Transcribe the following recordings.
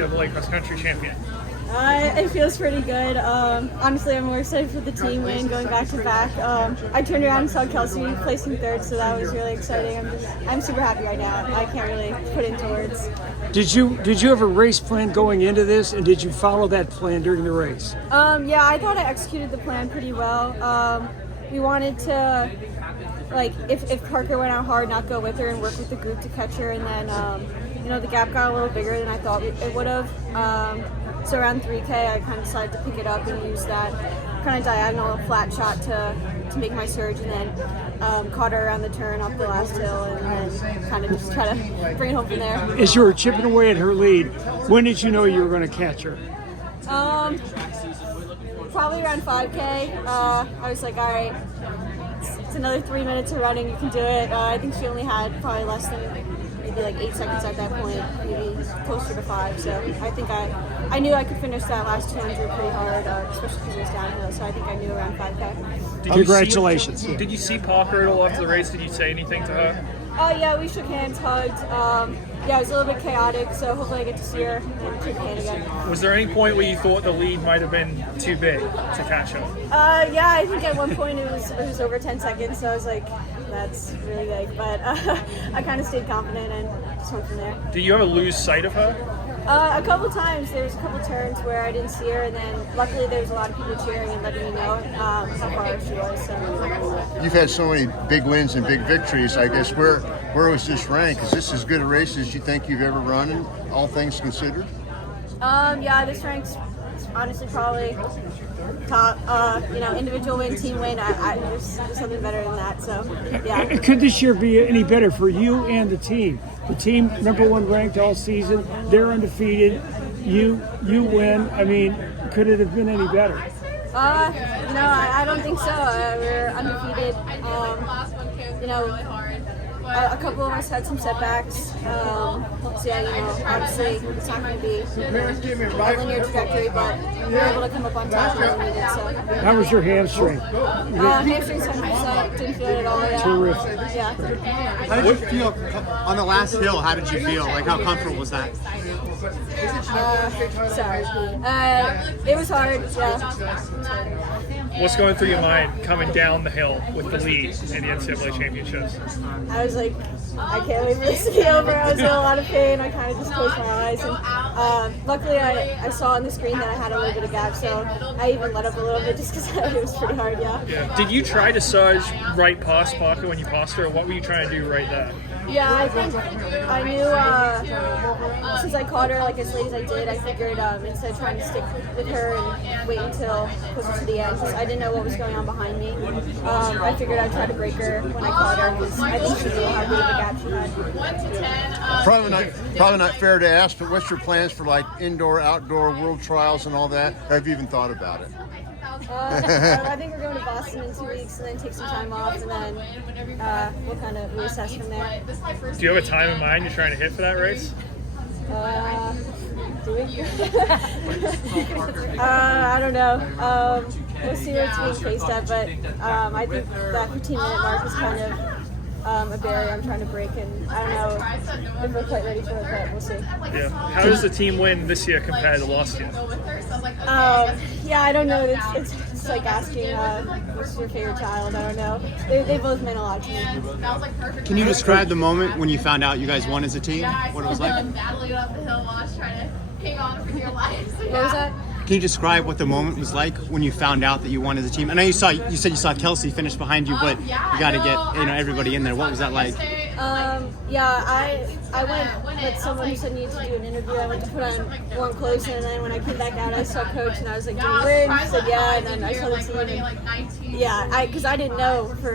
NCAA cross country champion. It feels pretty good. Honestly, I'm more excited for the team win, going back to back. I turned around and saw Kelsey placing third, so that was really exciting. I'm super happy right now. I can't really put into words. Did you have a race plan going into this, and did you follow that plan during the race? Yeah, I thought I executed the plan pretty well. We wanted to, like, if Parker went out hard, not go with her and work with the group to catch her, and then the gap got a little bigger than I thought it would have. So around 3K, I kind of decided to pick it up and use that kind of diagonal flat shot to make my surge, and then caught her around the turn up the last hill, and then kind of just try to bring it home from there. As you were chipping away at her lead, when did you know you were going to catch her? Probably around 5K. I was like, all right, it's another 3 minutes of running, you can do it. I think she only had probably less than maybe like 8 seconds at that point, maybe closer to 5. So I think I knew I could finish that last 200 pretty hard, especially because it was downhill. So I think I knew around 5K. Congratulations. Did you see Parker at all after the race? Did you say anything to her? Yeah, we shook hands, hugged. Yeah, it was a little bit chaotic, so hopefully I get to see her and shake hand again. Was there any point where you thought the lead might have been too big to catch her? Yeah, I think at one point it was over 10 seconds, so I was like, that's really big. But I kind of stayed confident and just went from there. Did you ever lose sight of her? A couple times. There was a couple turns where I didn't see her, and then luckily there was a lot of people cheering and letting me know how far she was. So. You've had so many big wins and big victories. I guess where was this ranked? Is this as good a race as you think you've ever run, all things considered? Yeah, this ranks honestly probably top. Individual win, team win. There's something better than that. So yeah. Could this year be any better for you and the team? The team #1 ranked all season. They're undefeated. You win. I mean, could it have been any better? No, I don't think so. We're undefeated. A couple of us had some setbacks. So obviously it's not going to be a linear trajectory, but we were able to come up on top when we needed. So. How was your hamstring? Hamstring 100%. Didn't feel it at all. Yeah. Terrific. Yeah. How did you feel on the last hill? How did you feel? Like, how comfortable was that? Sorry. It was hard. Yeah. What's going through your mind coming down the hill with the lead in the NCAA championships? I was like, I can't wait for this to be over. I was in a lot of pain. I kind of just closed my eyes, and luckily I saw on the screen that I had a little bit of gap, so I even let up a little bit just because it was pretty hard. Yeah. Did you try to surge right past Parker when you passed her, or what were you trying to do right there? Yeah, I think I knew since I caught her like as late as I did, I figured instead of trying to stick with her and wait until closer to the end, because I didn't know what was going on behind me. I figured I'd try to break her when I caught her, because I think she knew how big of a gap she had. Probably not fair to ask, but what's your plans for like indoor, outdoor world trials and all that? Have you even thought about it? I think we're going to Boston in 2 weeks and then take some time off, and then we'll kind of reassess from there. Do you have a time in mind you're trying to hit for that race? Do we? I don't know. We'll see where it's being faced at, but I think that 15-minute mark is kind of a barrier I'm trying to break, and I don't know if we're quite ready for it, but we'll see. Yeah. How does the team win this year compared to last year? Yeah, I don't know. It's like asking what's your favorite child. I don't know. They both meant a lot to me. Can you describe the moment when you found out you guys won as a team? What it was like? Battling up the hill while trying to hang on for your life. What was that? Can you describe what the moment was like when you found out that you won as a team? I know you said you saw Kelsey finish behind you, but you got to get everybody in there. What was that like? Yeah, I went with someone who said needed to do an interview. I went to put on warm clothes, and then when I came back out, I saw Coach, and I was like, "Do you win?" He said, "Yeah," and then I saw the team. And, yeah, because I didn't know for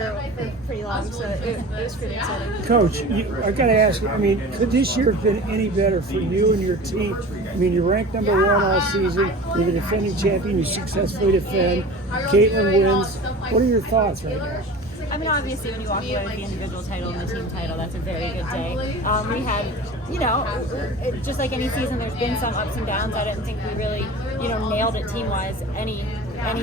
pretty long, so it was pretty exciting. Coach, I got to ask you, I mean, could this year have been any better for you and your team? I mean, you're ranked #1 all season. You're the defending champion. You successfully defend. Katelyn wins. What are your thoughts right now? I mean, obviously, when you walk away with the individual title and the team title, that's a very good day. We had just like any season, there's been some ups and downs. I didn't think we really, nailed it team-wise any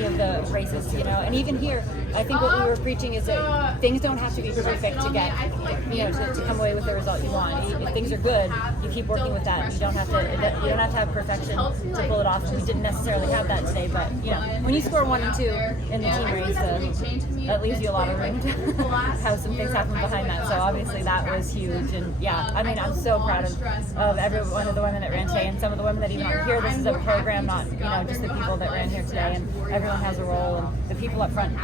of the races, And even here, I think what we were preaching is that things don't have to be perfect to get, to come away with the result you want. If things are good, you keep working with that. You don't have to have perfection to pull it off. We didn't necessarily have that today, but when you score 1 and 2 in the team race, that leaves you a lot of room to have some things happen behind that. So obviously that was huge, and I'm so proud of every one of the women that ran today, and some of the women that even aren't here. This is a program, not just the people that ran here today, and everyone has a role, and the people up front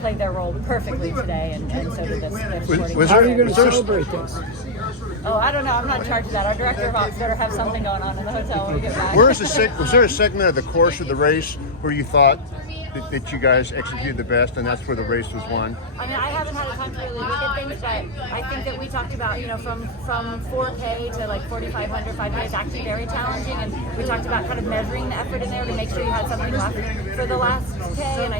played their role perfectly today, and so did this. How are you going to celebrate this? Oh, I don't know. I'm not in charge of that. Our director of ops better have something going on in the hotel when we get back. Was there a segment of the course of the race where you thought that you guys executed the best, and that's where the race was won? I mean, I haven't had a time to really look at things, but I think that we talked about, from 4K to like 4,500, 5K is actually very challenging, and we talked about kind of measuring the effort in there to make sure you had something left for the last K, and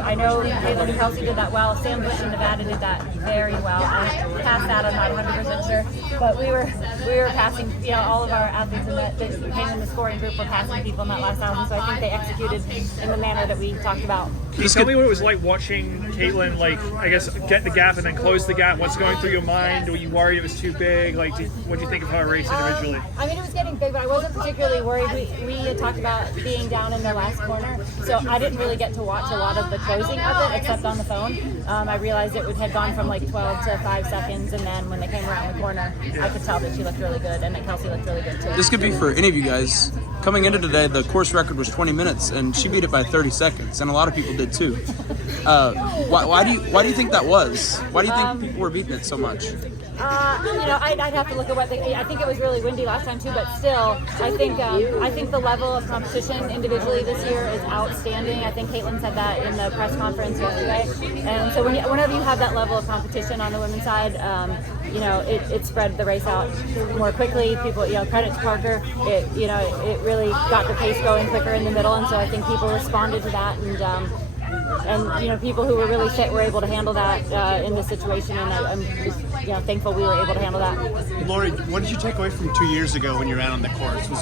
I know Katelyn and Kelsey did that well. Sam Bush in Nevada did that very well. Past that, I'm not 100% sure, but we were passing, all of our athletes that came in the scoring group were passing people in that last 1,000, so I think they executed in the manner that we talked about. Can you tell me what it was like watching Katelyn, get the gap and then close the gap? What's going through your mind? Were you worried it was too big? What did you think of her race individually? I mean, it was getting big, but I wasn't particularly worried. We had talked about being down in the last corner, so I didn't really get to watch a lot of the closing of it, except on the phone. I realized it had gone from 12 to 5 seconds, and then when they came around the corner, I could tell that she looked really good, and that Kelsey looked really good too. This could be for any of you guys. Coming into today, the course record was 20 minutes, and she beat it by 30 seconds, and a lot of people did too. Why do you think that was? Why do you think people were beating it so much? I'd have to look at I think it was really windy last time too, but still, I think the level of competition individually this year is outstanding. I think Katelyn said that in the press conference yesterday, and so whenever you have that level of competition on the women's side, it spread the race out more quickly. People, credit to Parker, it really got the pace going quicker in the middle, and so I think people responded to that, and people who were really fit were able to handle that in this situation, and I'm just thankful we were able to handle that. Lori, what did you take away from 2 years ago when you ran on the course? Was there